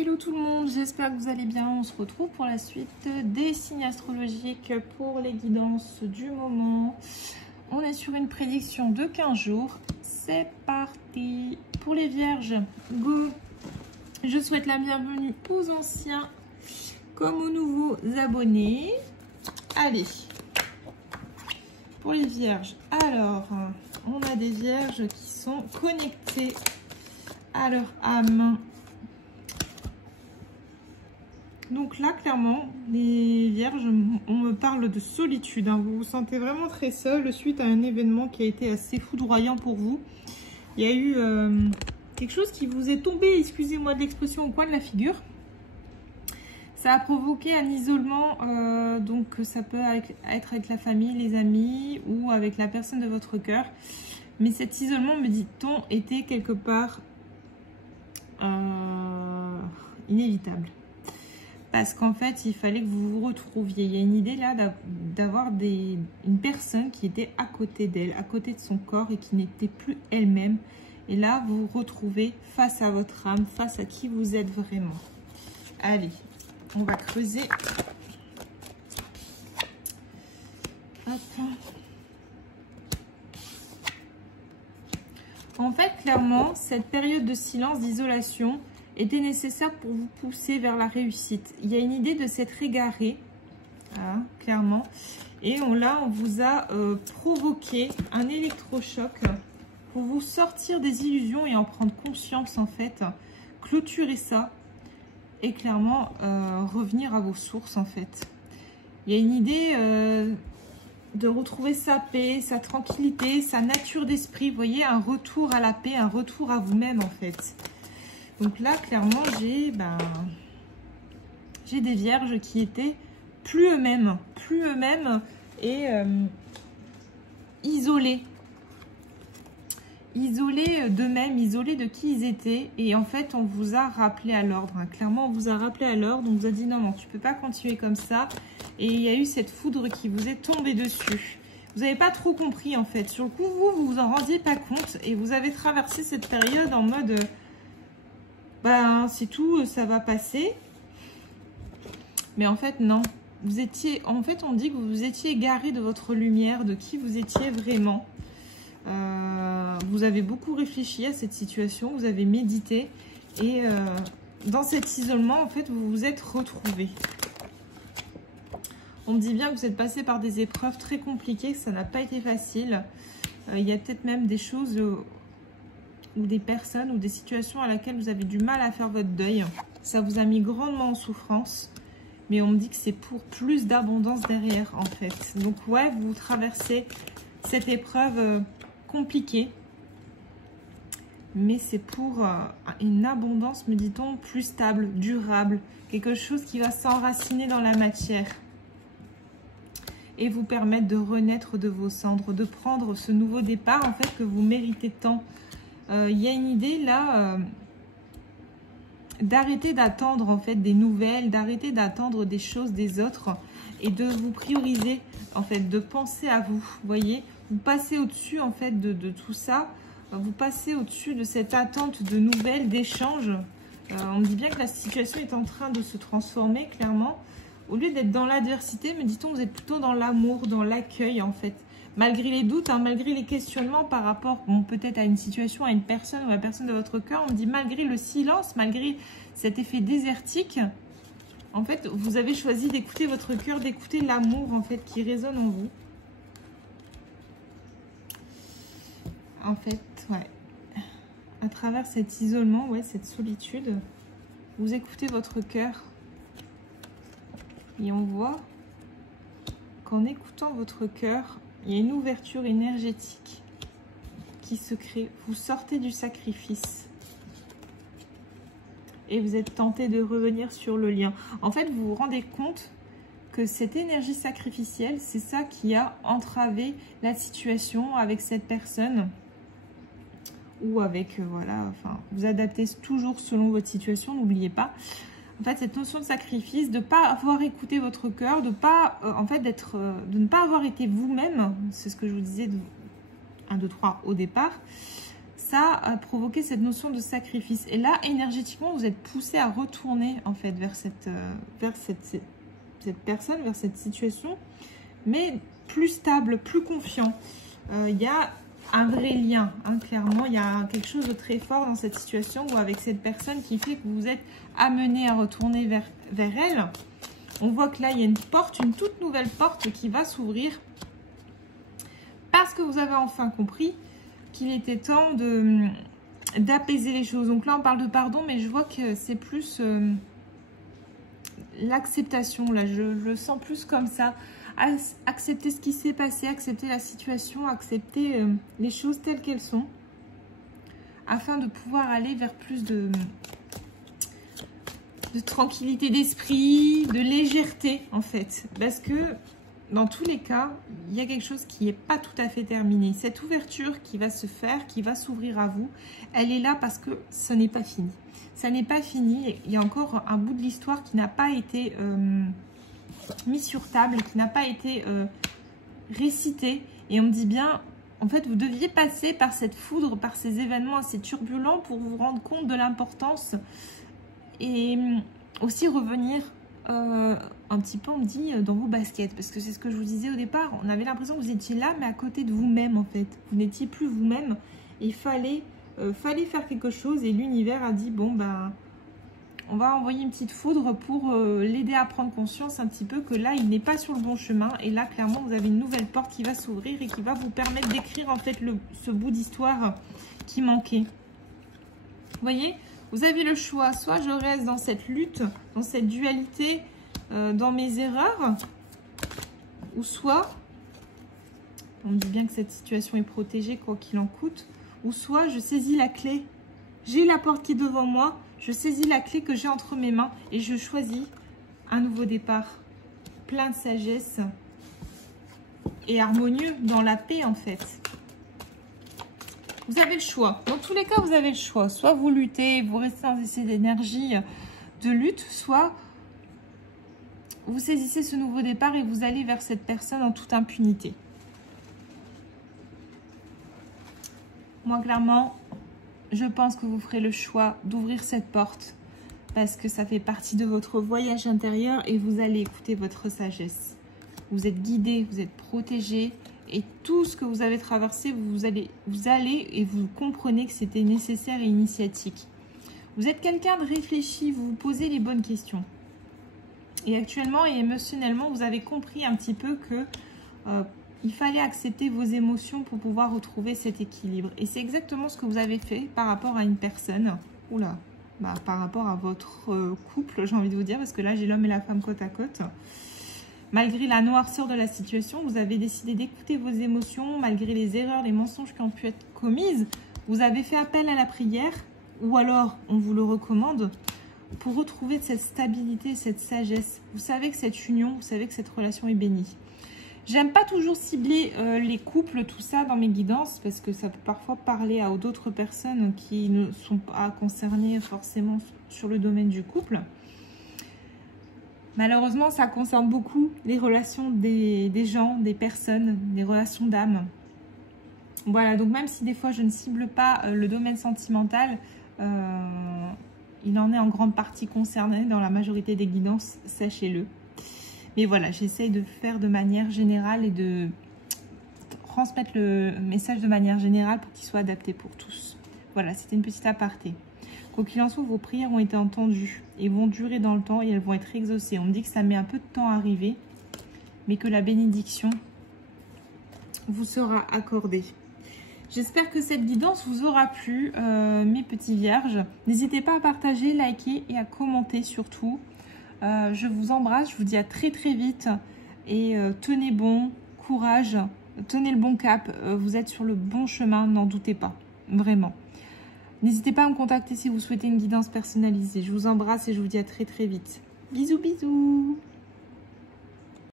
Hello tout le monde, j'espère que vous allez bien. On se retrouve pour la suite des signes astrologiques pour les guidances du moment. On est sur une prédiction de 15 jours. C'est parti. Pour les vierges, go. Je souhaite la bienvenue aux anciens comme aux nouveaux abonnés. Allez. Pour les vierges, alors, on a des vierges qui sont connectées à leur âme. Donc là, clairement, les vierges, on me parle de solitude. Hein. Vous vous sentez vraiment très seul suite à un événement qui a été assez foudroyant pour vous. Il y a eu quelque chose qui vous est tombé, excusez-moi de l'expression, au coin de la figure. Ça a provoqué un isolement, donc ça peut être avec la famille, les amis ou avec la personne de votre cœur. Mais cet isolement, me dit-on, était quelque part inévitable. Parce qu'en fait, il fallait que vous vous retrouviez. Il y a une idée là d'avoir une personne qui était à côté d'elle, à côté de son corps et qui n'était plus elle-même. Et là, vous vous retrouvez face à votre âme, face à qui vous êtes vraiment. Allez, on va creuser. Hop. En fait, clairement, cette période de silence, d'isolation, était nécessaire pour vous pousser vers la réussite. Il y a une idée de s'être égaré, hein, clairement. Et là, on vous a provoqué un électrochoc pour vous sortir des illusions et en prendre conscience, en fait. Clôturer ça et clairement revenir à vos sources, en fait. Il y a une idée de retrouver sa paix, sa tranquillité, sa nature d'esprit. Vous voyez, un retour à la paix, un retour à vous-même, en fait. Donc là, clairement, j'ai des vierges qui étaient plus eux-mêmes et isolés. Isolés d'eux-mêmes, isolés de qui ils étaient. Et en fait, on vous a rappelé à l'ordre. Hein. Clairement, on vous a rappelé à l'ordre. On vous a dit non, tu ne peux pas continuer comme ça. Et il y a eu cette foudre qui vous est tombée dessus. Vous n'avez pas trop compris, en fait. Sur le coup, vous vous en rendiez pas compte. Et vous avez traversé cette période en mode... c'est tout, ça va passer. Mais en fait, non. Vous étiez, en fait, on dit que vous étiez égaré de votre lumière, de qui vous étiez vraiment. Vous avez beaucoup réfléchi à cette situation, vous avez médité. Et dans cet isolement, en fait, vous vous êtes retrouvés. On me dit bien que vous êtes passé par des épreuves très compliquées, que ça n'a pas été facile. Il y a peut-être même des choses... ou des personnes ou des situations à laquelle vous avez du mal à faire votre deuil. Ça vous a mis grandement en souffrance. Mais on me dit que c'est pour plus d'abondance derrière, en fait. Donc, ouais, vous traversez cette épreuve compliquée. Mais c'est pour une abondance, me dit-on, plus stable, durable. Quelque chose qui va s'enraciner dans la matière. Et vous permettre de renaître de vos cendres. De prendre ce nouveau départ, en fait, que vous méritez tant. Il y a une idée là d'arrêter d'attendre en fait des nouvelles, d'arrêter d'attendre des choses des autres et de vous prioriser en fait, de penser à vous. Vous voyez, vous passez au-dessus en fait de tout ça, vous passez au-dessus de cette attente de nouvelles, d'échanges. On me dit bien que la situation est en train de se transformer clairement. Au lieu d'être dans l'adversité, me dit-on, vous êtes plutôt dans l'amour, dans l'accueil en fait. Malgré les doutes, hein, malgré les questionnements par rapport peut-être à une situation, à une personne ou à la personne de votre cœur, on me dit malgré le silence, malgré cet effet désertique, en fait, vous avez choisi d'écouter votre cœur, d'écouter l'amour en fait qui résonne en vous. En fait, ouais, à travers cet isolement, ouais, cette solitude, vous écoutez votre cœur et on voit qu'en écoutant votre cœur, il y a une ouverture énergétique qui se crée. Vous sortez du sacrifice. Et vous êtes tenté de revenir sur le lien. En fait, vous vous rendez compte que cette énergie sacrificielle, c'est ça qui a entravé la situation avec cette personne. Ou avec, voilà, enfin, vous adaptez toujours selon votre situation, n'oubliez pas. En fait, cette notion de sacrifice, de ne pas avoir écouté votre cœur, de pas, de ne pas avoir été vous-même, c'est ce que je vous disais de 1, 2, 3 au départ, ça a provoqué cette notion de sacrifice. Et là, énergétiquement, vous êtes poussé à retourner en fait vers cette personne, vers cette situation, mais plus stable, plus confiant. Il y a un vrai lien, hein, clairement. Il y a quelque chose de très fort dans cette situation ou avec cette personne qui fait que vous êtes amené à retourner vers elle. On voit que là, il y a une porte, une toute nouvelle porte qui va s'ouvrir parce que vous avez enfin compris qu'il était temps d'apaiser les choses. Donc là, on parle de pardon, mais je vois que c'est plus l'acceptation. Là, je le sens plus comme ça. Accepter ce qui s'est passé, accepter la situation, accepter les choses telles qu'elles sont, afin de pouvoir aller vers plus de tranquillité d'esprit, de légèreté en fait. Parce que dans tous les cas, il y a quelque chose qui n'est pas tout à fait terminé. Cette ouverture qui va se faire, qui va s'ouvrir à vous, elle est là parce que ce n'est pas fini. Ça n'est pas fini. Il y a encore un bout de l'histoire qui n'a pas été mis sur table, qui n'a pas été récité. Et on me dit bien, en fait, vous deviez passer par cette foudre, par ces événements assez turbulents pour vous rendre compte de l'importance et aussi revenir un petit peu, on me dit, dans vos baskets. Parce que c'est ce que je vous disais au départ. On avait l'impression que vous étiez là, mais à côté de vous-même, en fait. Vous n'étiez plus vous-même. Il fallait faire quelque chose. Et l'univers a dit, bon, ben, on va envoyer une petite foudre pour l'aider à prendre conscience un petit peu que là, il n'est pas sur le bon chemin. Et là, clairement, vous avez une nouvelle porte qui va s'ouvrir et qui va vous permettre d'écrire, en fait, ce bout d'histoire qui manquait. Vous voyez ? Vous avez le choix, soit je reste dans cette lutte, dans cette dualité, dans mes erreurs, ou soit, on me dit bien que cette situation est protégée, quoi qu'il en coûte, ou soit je saisis la clé. J'ai la porte qui est devant moi, je saisis la clé que j'ai entre mes mains et je choisis un nouveau départ, plein de sagesse et harmonieux, dans la paix en fait. Vous avez le choix. Dans tous les cas, vous avez le choix. Soit vous luttez, vous restez dans cette énergie de lutte, soit vous saisissez ce nouveau départ et vous allez vers cette personne en toute impunité. Moi, clairement, je pense que vous ferez le choix d'ouvrir cette porte parce que ça fait partie de votre voyage intérieur et vous allez écouter votre sagesse. Vous êtes guidé, vous êtes protégé. Et tout ce que vous avez traversé, vous allez et vous comprenez que c'était nécessaire et initiatique. Vous êtes quelqu'un de réfléchi, vous vous posez les bonnes questions. Et actuellement et émotionnellement, vous avez compris un petit peu que il fallait accepter vos émotions pour pouvoir retrouver cet équilibre. Et c'est exactement ce que vous avez fait par rapport à une personne. Oula, par rapport à votre couple, j'ai envie de vous dire, parce que là, j'ai l'homme et la femme côte à côte. Malgré la noirceur de la situation, vous avez décidé d'écouter vos émotions, malgré les erreurs, les mensonges qui ont pu être commises. Vous avez fait appel à la prière, ou alors, on vous le recommande, pour retrouver cette stabilité, cette sagesse. Vous savez que cette union, vous savez que cette relation est bénie. J'aime pas toujours cibler les couples, tout ça, dans mes guidances, parce que ça peut parfois parler à d'autres personnes qui ne sont pas concernées forcément sur le domaine du couple. Malheureusement, ça concerne beaucoup les relations des gens, des personnes, des relations d'âme. Voilà, donc même si des fois je ne cible pas le domaine sentimental, il en est en grande partie concerné dans la majorité des guidances, sachez-le. Mais voilà, j'essaye de faire de manière générale et de transmettre le message de manière générale pour qu'il soit adapté pour tous. Voilà, c'était une petite aparté. Quoi qu'il en soit, vos prières ont été entendues et vont durer dans le temps et elles vont être exaucées. On me dit que ça met un peu de temps à arriver, mais que la bénédiction vous sera accordée. J'espère que cette guidance vous aura plu, mes petits vierges. N'hésitez pas à partager, liker et à commenter surtout. Je vous embrasse, je vous dis à très très vite et tenez bon, courage, tenez le bon cap. Vous êtes sur le bon chemin, n'en doutez pas, vraiment. N'hésitez pas à me contacter si vous souhaitez une guidance personnalisée. Je vous embrasse et je vous dis à très très vite. Bisous bisous.